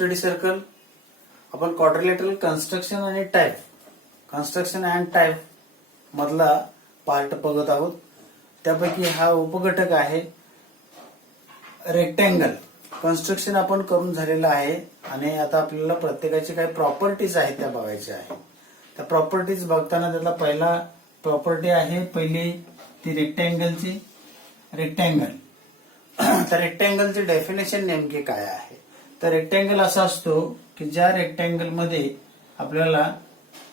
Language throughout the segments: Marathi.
Study circle. आपण क्वाड्रिलॅटरल कन्स्ट्रक्शन आणि टाइप, कन्स्ट्रक्शन अँड टाइप मधला पार्ट बघत आहोत. त्यापैकी हा उपघटक आहे रेक्टँगल. कन्स्ट्रक्शन आपण करून झालेलं आहे आणि आता आपल्याला प्रत्येकाची काही प्रॉपर्टीज आहेत त्या बघायच्या आहेत. त्या प्रॉपर्टीज बघताना त्यातला पहिला प्रॉपर्टी आहे पहिली ती रेक्टँगलची. रेक्टँगल तर रेक्टँगलचे डेफिनेशन नेमके काय आहे? तर रेक्टँगल असा असतो की ज्या रेक्टँगल मध्ये आपल्याला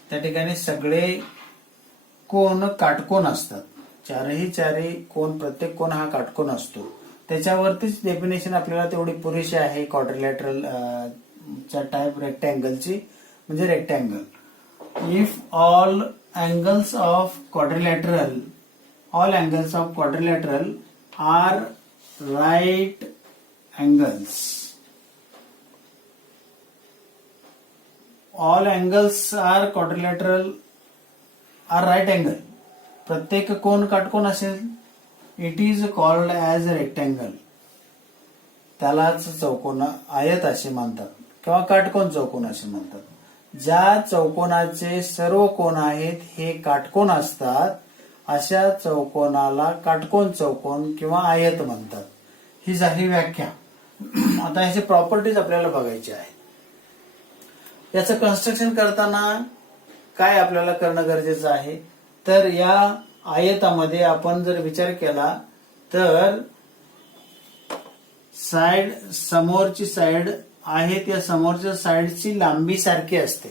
त्या ठिकाणी सगळे कोन काटकोन असतात. चारही कोन, प्रत्येक कोन हा काटकोन असतो. त्याच्यावरतीच डेफिनेशन आपल्याला तेवढी पुरेशी आहे क्वाड्रिलॅटरल च्या टाइप रेक्टँगलची. म्हणजे rectangle if all angles of quadrilateral are right angles, all angles are quadrilateral are right angle, प्रत्येक कोन काटकोन असेल, it is called as rectangle. त्यालाच चौकोन आयत असे म्हणतात किंवा काटकोन चौकोन असे म्हणतात. ज्या चौकोनाचे सर्व कोन आहेत हे काटकोन असतात अशा चौकोनाला काटकोन चौकोन किंवा आयत म्हणतात. ही झाली व्याख्या. आता ह्याचे प्रॉपर्टीज आपल्याला बघायचे आहेत. याचं कन्स्ट्रक्शन करताना काय आपल्याला करणं गरजेचं आहे? तर या आयतामध्ये आपण जर विचार केला तर साइड, समोरची साइड आहे त्या समोरच्या साइडची लांबी सारखी असते.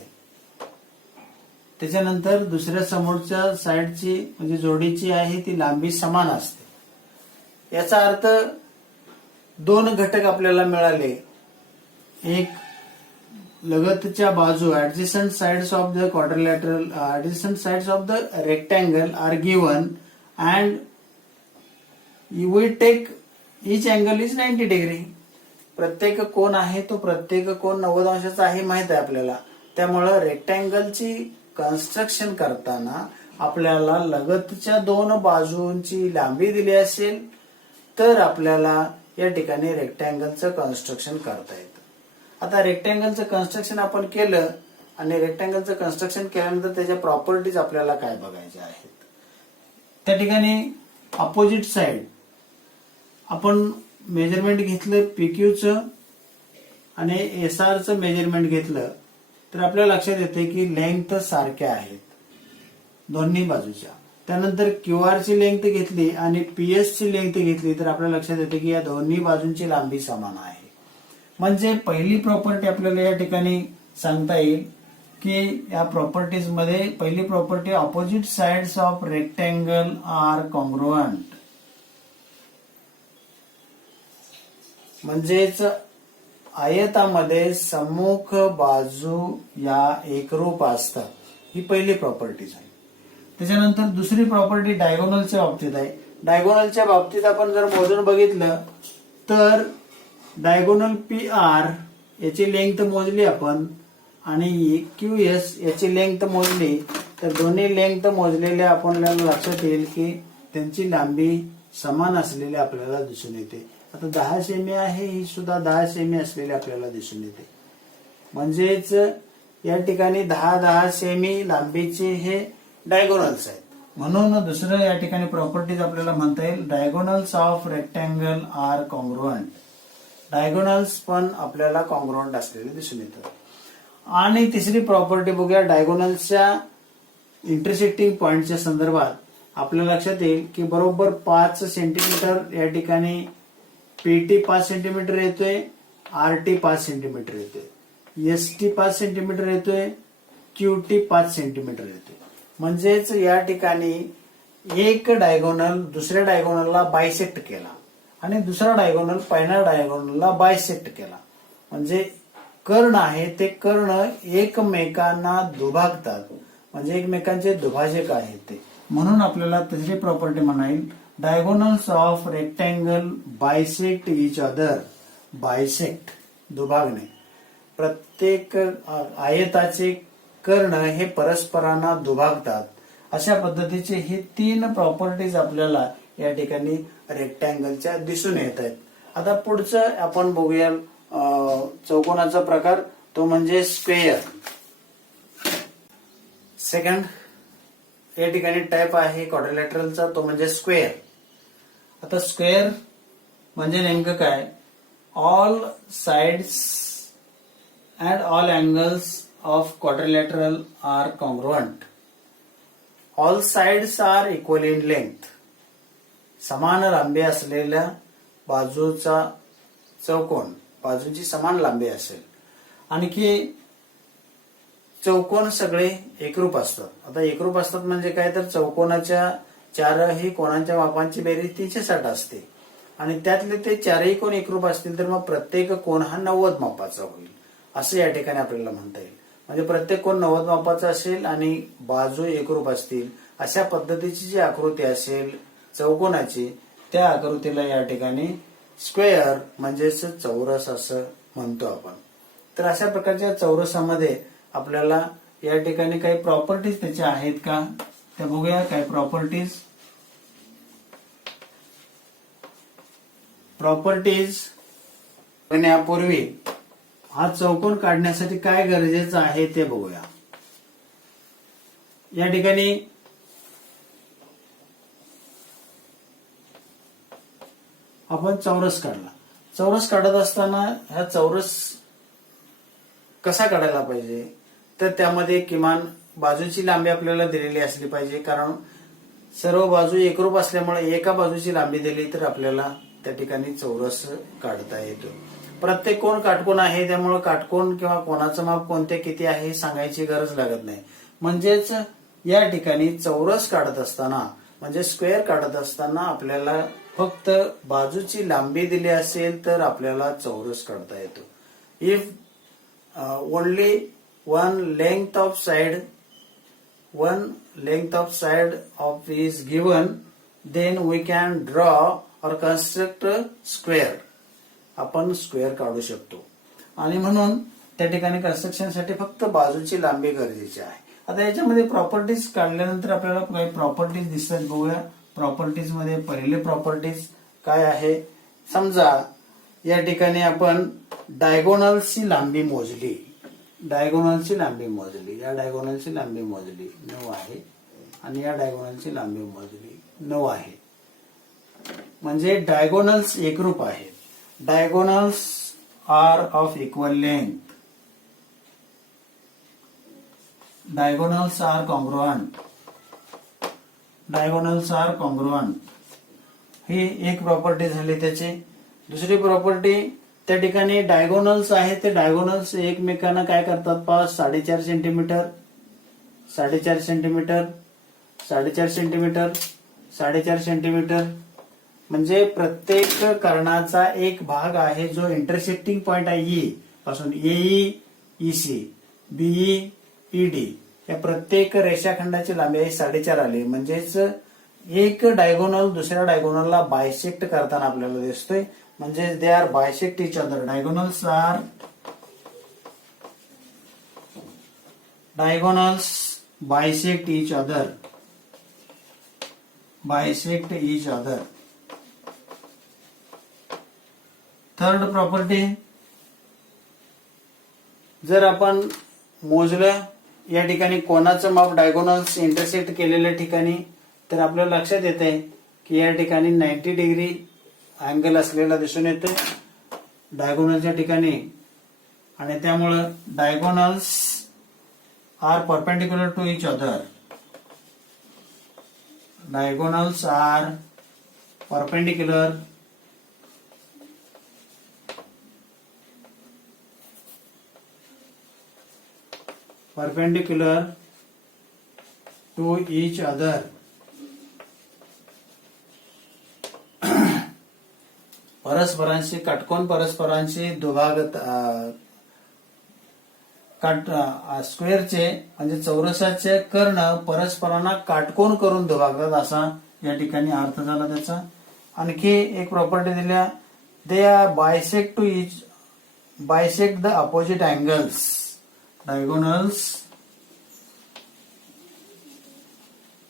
त्याच्यानंतर दुसऱ्या समोरच्या साइडची म्हणजे जोडीची आहे ती लांबी समान असते. याचा अर्थ दोन घटक आपल्याला मिळाले. एक लगतच्या बाजू, adjacent sides of the quadrilateral, adjacent sides of the rectangle are given and we take each angle is 90 degree. प्रत्येक कोन आहे तो प्रत्येक कोन 90 अंशाचा आहे माहित आहे आपल्याला. त्यामुळे रेक्टँगलची कन्स्ट्रक्शन करताना आपल्याला लगतच्या दोन बाजूंची लांबी दिली असेल तर आपल्याला या ठिकाणी रेक्टँगलचं कन्स्ट्रक्शन करता येतं. आता रेक्टँगलचं कन्स्ट्रक्शन आपण केलं आणि रेक्टँगलचं कन्स्ट्रक्शन केल्यानंतर त्याच्या प्रॉपर्टीज आपल्याला काय बघायच्या आहेत? त्या ठिकाणी अपोजिट साइड आपण मेजरमेंट घेतलं पीक्यूचं आणि एसआरचं मेजरमेंट घेतलं तर आपल्याला लक्षात येते की लेंथ सारख्या आहेत दोन्ही बाजूच्या. त्यानंतर क्यूआर ची लेंथ घेतली आणि पीएस ची लेंथ घेतली तर आपल्याला लक्षात येते की या दोन्ही बाजूंची लांबी समान आहे. म्हणजे पहिली प्रॉपर्टी आपल्याला या ठिकाणी सांगता येईल की या प्रॉपर्टीज मध्ये पहिली property opposite sides of rectangle are congruent. म्हणजेच आयतामध्ये सम्मुख बाजू या एकरूप असतात. ही पहिली प्रॉपर्टीज आहे. त्याच्यानंतर दुसरी प्रॉपर्टी डायगोनलच्या बाबतीत आहे. डायगोनलच्या बाबतीत आपण जर मोजून बघितलं तर डायगोनल पी आर याची लेंथ मोजली आपण आणि क्यू एस याची लेंथ मोजली तर दोन्ही लेंथ मोजलेल्या आपल्याला लक्षात येईल की त्यांची लांबी समान असलेली आपल्याला दिसून येते. आता 10 सेमी आहे, ही सुद्धा 10 सेमी असलेली आपल्याला दिसून येते. म्हणजेच या ठिकाणी 10-10 सेमी लांबीचे हे डायगोनल्स आहेत. म्हणून दुसरं या ठिकाणी प्रॉपर्टीज आपल्याला म्हणता येईल diagonals of rectangle are congruent. Diagonals पण आपल्याला कॉन्ग्रुअंट असलेले दिसून येतात. आणि तिसरी प्रॉपर्टी बघूया डायगोनल्सच्या इंटरसेक्टिंग पॉइंटच्या संदर्भात. आपल्या लक्षात येईल की बरोबर 5 सेंटीमीटर या ठिकाणी पीटी 5 सेंटीमीटर येतोय, आरटी 5 सेंटीमीटर येतोय, एसटी 5 सेंटीमीटर येतोय, क्यूटी 5 सेंटीमीटर येतोय. म्हणजेच या ठिकाणी एक डायगोनल दुसऱ्या डायगोनलला बायसेक्ट केला आणि दुसरा डायगोनल पहिल्या डायगोनलला बायसेक्ट केला. म्हणजे कर्ण आहे ते कर्ण एकमेकांना दुभागतात. म्हणजे एकमेकांचे दुभाजक आहेत ते. म्हणून आपल्याला तिसरी प्रॉपर्टी म्हणा येईल diagonals of rectangle bisect each other. Bisect दुभागणे. प्रत्येक आयताचे कर्ण हे परस्परांना दुभागतात. अशा पद्धतीचे हे 3 प्रॉपर्टीज आपल्याला या ठिकाणी रेक्टँगलच्या दिसून येत आहेत. आता पुढचं आपण बघूया चौकोनाचा प्रकार तो म्हणजे स्क्वेअर. सेकंड या ठिकाणी टाइप आहे क्वाड्रिलॅटरलचा, तो म्हणजे स्क्वेअर. आता स्क्वेअर म्हणजे नेमकं काय? All sides and all angles of quadrilateral are congruent. All sides are equal in length. समान लांबी असलेल्या बाजूचा चौकोन, बाजूची समान लांबी असेल. आणखी चौकोन सगळे एकरूप असतात. आता एकरूप असतात म्हणजे काय, तर चौकोनाच्या चारही कोणांच्या मापांची बेरीज 360 असते आणि त्यातले ते चारही कोण एकरूप असतील तर मग प्रत्येक कोण हा 90 मापाचा होईल, असं या ठिकाणी आपल्याला म्हणता येईल. म्हणजे प्रत्येक कोण 90 मापाचा असेल आणि बाजू एकरूप असतील अशा पद्धतीची जी आकृती असेल चौकोनाची, त्या आकृतीला या ठिकाणी स्क्वेअर म्हणजेच चौरस असं म्हणतो आपण. तर अशा प्रकारच्या चौरसामध्ये आपल्याला या ठिकाणी काही प्रॉपर्टीज त्याच्या आहेत का त्या बघूया. काही प्रॉपर्टीज यापूर्वी हा चौकोन काढण्यासाठी काय गरजेचं आहे ते बघूया. या ठिकाणी आपण चौरस काढला. चौरस काढत असताना हा चौरस कसा काढायला पाहिजे, तर त्यामध्ये किमान बाजूची लांबी आपल्याला दिलेली असली पाहिजे. कारण सर्व बाजू एकरूप असल्यामुळे एका बाजूची लांबी दिली तर आपल्याला त्या ठिकाणी चौरस काढता येतो. प्रत्येक कोण काटकोन आहे त्यामुळे काटकोन किंवा कोणाचं माप कोणते किती आहे हे सांगायची गरज लागत नाही. म्हणजेच या ठिकाणी चौरस काढत असताना म्हणजे स्क्वेअर काढत असताना आपल्याला फक्त बाजूची लांबी दिली असेल तर आपल्याला चौरस काढता येतो. If only one length of side of is given, then we can draw or construct a square. आपण स्क्वेअर काढू शकतो आणि म्हणून त्या ठिकाणी कन्स्ट्रक्शन साठी फक्त बाजूची लांबी गरजेची आहे. आता याच्यामध्ये प्रॉपर्टीज काढल्यानंतर आपल्याला काही प्रॉपर्टीज दिसतात, बघूया. प्रॉपर्टीज मध्ये पहिले प्रॉपर्टीज काय आहे, समजा या ठिकाणी आपण डायगोनलची लांबी मोजली. या डायगोनलची लांबी मोजली 9 आहे आणि या डायगोनलची लांबी मोजली 9 आहे. म्हणजे डायगोनल्स एकरूप आहेत. Diagonals are of equal length. Diagonals are congruent. ही एक प्रॉपर्टी झाली त्याची. दुसरी प्रॉपर्टी, त्या ठिकाणी डायगोनल्स आहेत ते डायगोनल्स एकमेकांना काय करतात, 4.5 सेंटीमीटर, 4.5 सेंटीमीटर, 4.5 सेंटीमीटर, 4.5 सेंटीमीटर. म्हणजे प्रत्येक कर्णाचा एक भाग आहे जो इंटरसेक्टिंग पॉइंट आहे ई पासून, एई ईसी, बीई ईडी, या प्रत्येक रेषाखंडाची लांबी आहे 4.5 आली. म्हणजेच एक डायगोनल दुसऱ्या डायगोनलला बायसेक्ट करताना आपल्याला दिसतोय. म्हणजे दे are bisect each other. Diagonals bisect each other. Third property, जर आपण मोजलं या ठिकाणी कोणाचं माप डायगोनल्स इंटरसेक्ट केलेल्या ठिकाणी, तर आपल्याला लक्षात येते की या ठिकाणी 90 डिग्री अँगल असलेला दिसून येते डायगोनलच्या ठिकाणी. आणि त्यामुळं diagonals are perpendicular to each other. Diagonals are perpendicular to each other. परस्परांशी काटकोन परस्परांशी दुभागत स्क्वेअरचे म्हणजे चौरसाचे कर्ण परस्परांना काटकोन करून दुभागतात असा या ठिकाणी अर्थ झाला त्याचा. आणखी एक प्रॉपर्टी दिल्या, they are bisect the opposite angles. Diagonals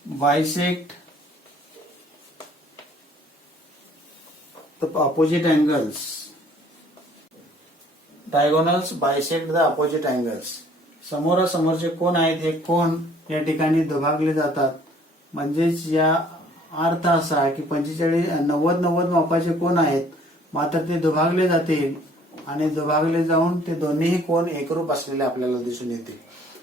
bisect the opposite angles. Diagonals bisect the opposite angles. समोरासमोरचे कोन आहेत हे कोन या ठिकाणी दुभागले जातात. म्हणजेच या अर्थ असा आहे की 90 मापाचे कोन आहेत, मात्र ते दुभागले जातील आणि दुभागले जाऊन ते दोन्हीही कोन एकरूप असलेले आपल्याला दिसून येतील.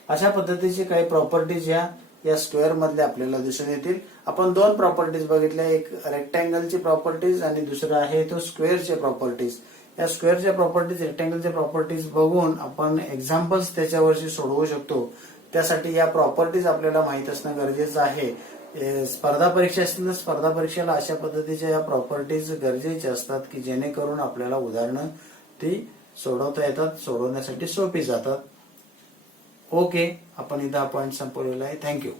अशा पद्धतीचे काही प्रॉपर्टीज या स्क्वेअर मधल्या आपल्याला दिसून येतील. आपण दोन प्रॉपर्टीज बघितल्या, एक रेक्टँगलची प्रॉपर्टीज आणि दुसरं आहे तो स्क्वेअरचे प्रॉपर्टीज. या स्क्वेअरच्या प्रॉपर्टीज, रेक्टँगलच्या प्रॉपर्टीज बघून आपण एक्झाम्पल्स त्याच्यावरची सोडवू शकतो. त्यासाठी या प्रॉपर्टीज आपल्याला माहित असणं गरजेचं आहे. स्पर्धा परीक्षा असतील तर स्पर्धा परीक्षेला अशा पद्धतीच्या या प्रॉपर्टीज गरजेच्या असतात की जेणेकरून आपल्याला उदाहरणं ती सोडवता येतात, सोडवण्यासाठी सोपी जातात. ओके, आपण इथं पॉइंट संपवलेला आहे. थँक्यू.